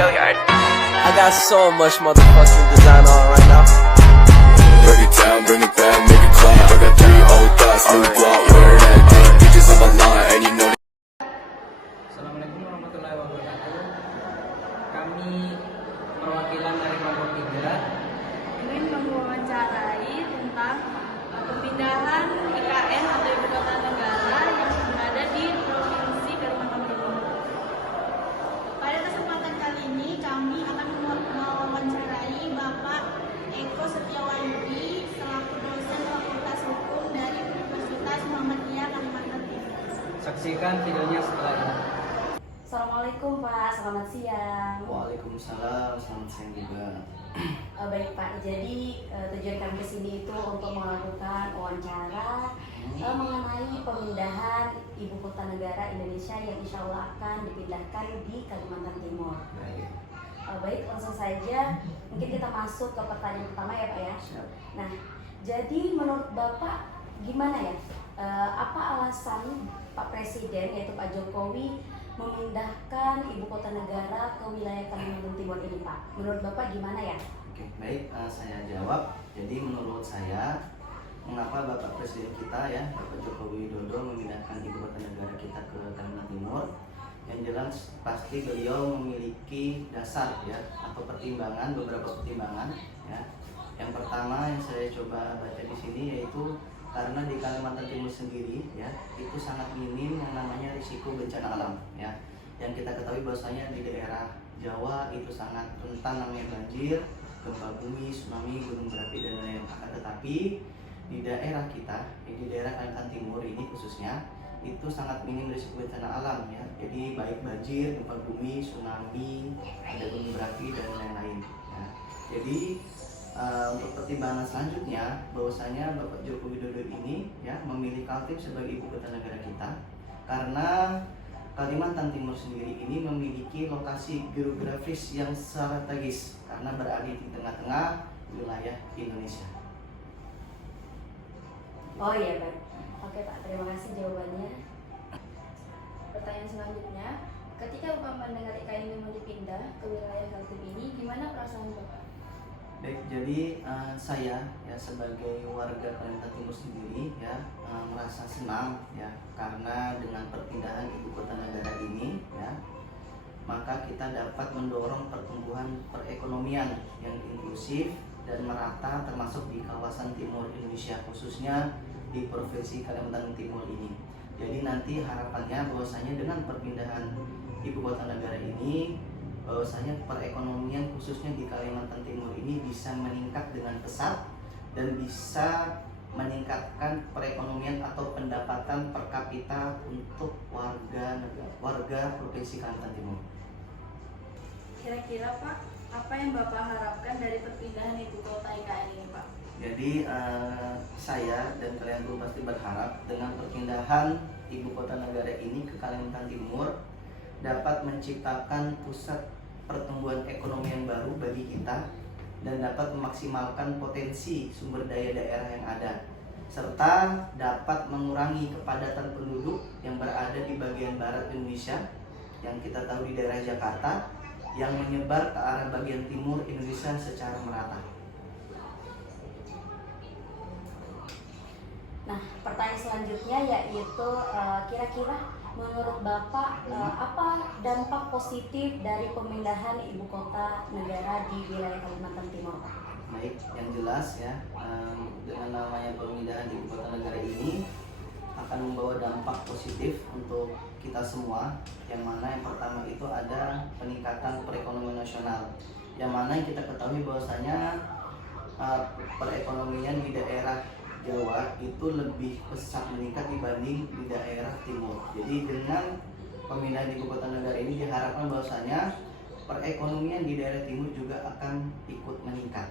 I got so much motherfucking design on right now. Break it down, bring it back, make it clap. I got 3 old thoughts, new block, where that day. Bitches on my line, and you know. Assalamualaikum warahmatullahi wabarakatuh. Kami perwakilan dari kelompok 3 ingin mewawancarai tentang pemindahan IKN atau Ibu Kota Negara yang berada di Provinsi Kalimantan Timur. Pada kesempatan kali ini kami akan mewawancarai Bapak Eko Setiawahyudi selaku dosen Fakultas Hukum dari Universitas Muhammadiyah Kalimantan Timur. Saksikan videonya setelah ini. Assalamualaikum Pak, selamat siang. Waalaikumsalam, selamat siang juga. Baik Pak, jadi tujuan kami kesini itu untuk melakukan wawancara mengenai pemindahan Ibu Kota Negara Indonesia yang insya Allah akan dipindahkan di Kalimantan Timur. Baik, langsung saja mungkin kita masuk ke pertanyaan pertama ya Pak ya. Siap. Nah, jadi menurut Bapak gimana ya? Apa alasan Pak Presiden yaitu Pak Jokowi memindahkan Ibu Kota Negara ke wilayah Kalimantan Timur ini Pak? Menurut Bapak gimana ya? Oke, baik, saya jawab. Jadi menurut saya, mengapa Bapak Presiden kita ya, Bapak Joko Widodo memindahkan Ibu Kota Negara kita ke Kalimantan Timur? Yang jelas pasti beliau memiliki dasar ya, atau pertimbangan, beberapa pertimbangan ya. Yang pertama yang saya coba baca di sini yaitu karena di Kalimantan Timur sendiri ya itu sangat minim yang namanya risiko bencana alam ya. Yang kita ketahui bahwasanya di daerah Jawa itu sangat rentan namanya banjir, gempa bumi, tsunami, gunung berapi dan lain-lain. Tetapi di daerah kita, di daerah Kalimantan Timur ini khususnya itu sangat minim risiko bencana alam ya. Jadi baik banjir, gempa bumi, tsunami, ada gunung berapi dan lain-lain ya. Jadi untuk pertimbangan selanjutnya bahwasanya Bapak Joko Widodo ini ya memilih Kaltim sebagai ibu kota negara kita karena Kalimantan Timur sendiri ini memiliki lokasi geografis yang strategis karena berada di tengah-tengah wilayah Indonesia. Oh iya Pak. Oke Pak, terima kasih jawabannya. Pertanyaan selanjutnya, ketika Bapak mendengar IKN ini mau dipindah ke wilayah Kaltim ini, gimana perasaan Bapak? Baik, jadi saya ya sebagai warga Kalimantan Timur sendiri ya merasa senang ya karena dengan perpindahan ibu kota negara ini ya maka kita dapat mendorong pertumbuhan perekonomian yang inklusif dan merata termasuk di kawasan timur Indonesia khususnya di Provinsi Kalimantan Timur ini. Jadi nanti harapannya bahwasanya dengan perpindahan ibu kota negara ini bahwasanya perekonomian khususnya di Kalimantan Timur ini bisa meningkat dengan pesat dan bisa meningkatkan perekonomian atau pendapatan per kapita untuk warga Provinsi Kalimantan Timur. Kira-kira Pak, apa yang Bapak harapkan dari perpindahan ibu kota IKN ini Pak? Jadi saya dan kalian tuh pasti berharap dengan perpindahan ibu kota negara ini ke Kalimantan Timur dapat menciptakan pusat pertumbuhan ekonomi yang baru bagi kita dan dapat memaksimalkan potensi sumber daya daerah yang ada serta dapat mengurangi kepadatan penduduk yang berada di bagian barat Indonesia yang kita tahu di daerah Jakarta yang menyebar ke arah bagian timur Indonesia secara merata. Nah, pertanyaan selanjutnya yaitu kira-kira menurut Bapak apa dampak positif dari pemindahan ibu kota negara di wilayah Kalimantan Timur? Baik, yang jelas ya dengan namanya pemindahan ibu kota negara ini akan membawa dampak positif untuk kita semua. Yang mana yang pertama itu ada peningkatan perekonomian nasional. Yang mana kita ketahui bahwasanya perekonomian di daerah Jawa itu lebih pesat meningkat dibanding di daerah timur. Jadi dengan pemindahan ibu kota negara ini diharapkan bahwasanya perekonomian di daerah timur juga akan ikut meningkat.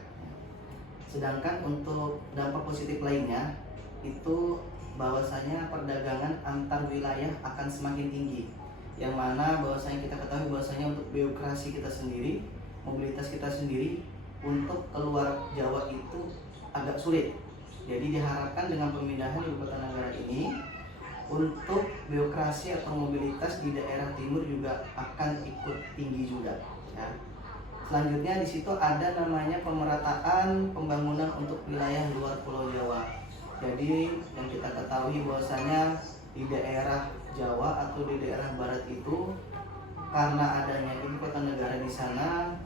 Sedangkan untuk dampak positif lainnya itu bahwasanya perdagangan antar wilayah akan semakin tinggi. Yang mana bahwasanya kita ketahui bahwasanya untuk birokrasi kita sendiri, mobilitas kita sendiri untuk keluar Jawa itu agak sulit. Jadi diharapkan dengan pemindahan ibu kota negara ini untuk birokrasi atau mobilitas di daerah timur juga akan ikut tinggi juga ya. Selanjutnya di situ ada namanya pemerataan pembangunan untuk wilayah luar Pulau Jawa. Jadi yang kita ketahui bahwasanya di daerah Jawa atau di daerah barat itu karena adanya ibu kota negara di sana,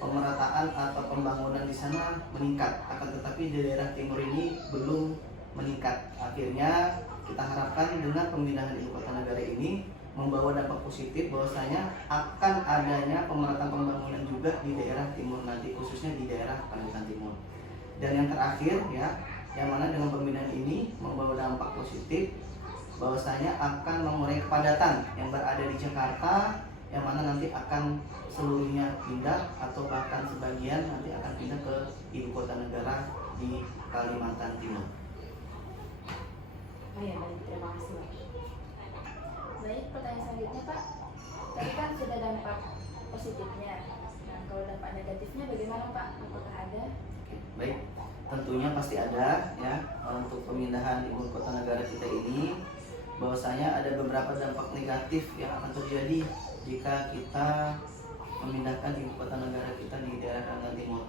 pemerataan atau pembangunan di sana meningkat. Akan tetapi di daerah timur ini belum meningkat. Akhirnya kita harapkan dengan pemindahan ibu kota negara ini membawa dampak positif bahwasanya akan adanya pemerataan pembangunan juga di daerah timur nanti, khususnya di daerah Kalimantan Timur. Dan yang terakhir ya, yang mana dengan pemindahan ini membawa dampak positif bahwasanya akan mengurangi kepadatan yang berada di Jakarta, yang mana nanti akan seluruhnya pindah atau bahkan sebagian nanti akan pindah ke ibu kota negara di Kalimantan Timur. Oh ya, baik, terima kasih Pak. Baik, pertanyaan selanjutnya Pak. Tadi kan sudah dampak positifnya. Nah, kalau dampak negatifnya bagaimana Pak? Apakah ada? Baik, tentunya pasti ada ya untuk pemindahan ibu kota negara kita ini, bahwasanya ada beberapa dampak negatif yang akan terjadi jika kita memindahkan ibu kota negara kita di daerah Kalimantan Timur.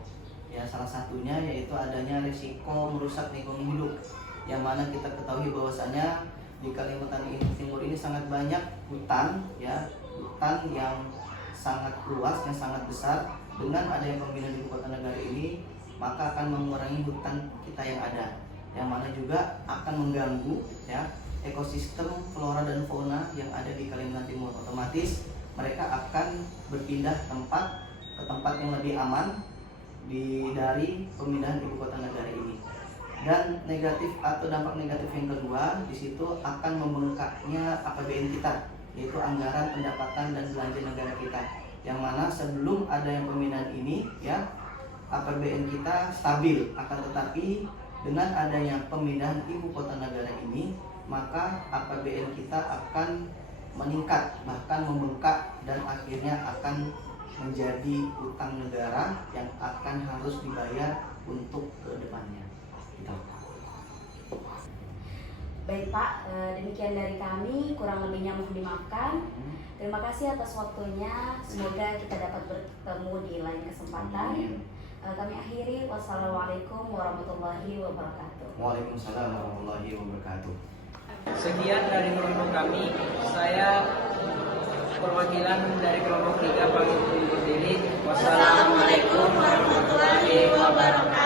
Ya, salah satunya yaitu adanya risiko merusak lingkungan hidup, yang mana kita ketahui bahwasanya di Kalimantan Timur ini sangat banyak hutan ya, hutan yang sangat luas, yang sangat besar. Dengan adanya pemindahan ibu kota negara ini, maka akan mengurangi hutan kita yang ada, yang mana juga akan mengganggu ya ekosistem flora dan fauna yang ada di Kalimantan Timur. Otomatis mereka akan berpindah tempat ke tempat yang lebih aman dari pemindahan ibu kota negara ini. Dan negatif atau dampak negatif yang kedua, di situ akan membengkaknya APBN kita, yaitu anggaran pendapatan dan belanja negara kita, yang mana sebelum ada yang pemindahan ini ya, APBN kita stabil. Akan tetapi dengan adanya pemindahan ibu kota negara ini, maka APBN kita akan meningkat, bahkan membengkak, dan akhirnya akan menjadi utang negara yang akan harus dibayar untuk kedepannya. Gitu. Baik Pak, demikian dari kami, kurang lebihnya mohon dimaafkan. Terima kasih atas waktunya, semoga kita dapat bertemu di lain kesempatan. Kami akhiri, wassalamualaikum warahmatullahi wabarakatuh. Waalaikumsalam warahmatullahi wabarakatuh. Sekian dari kelompok kami. Saya perwakilan dari kelompok 3 pamit undur diri. Wassalamualaikum warahmatullahi wabarakatuh.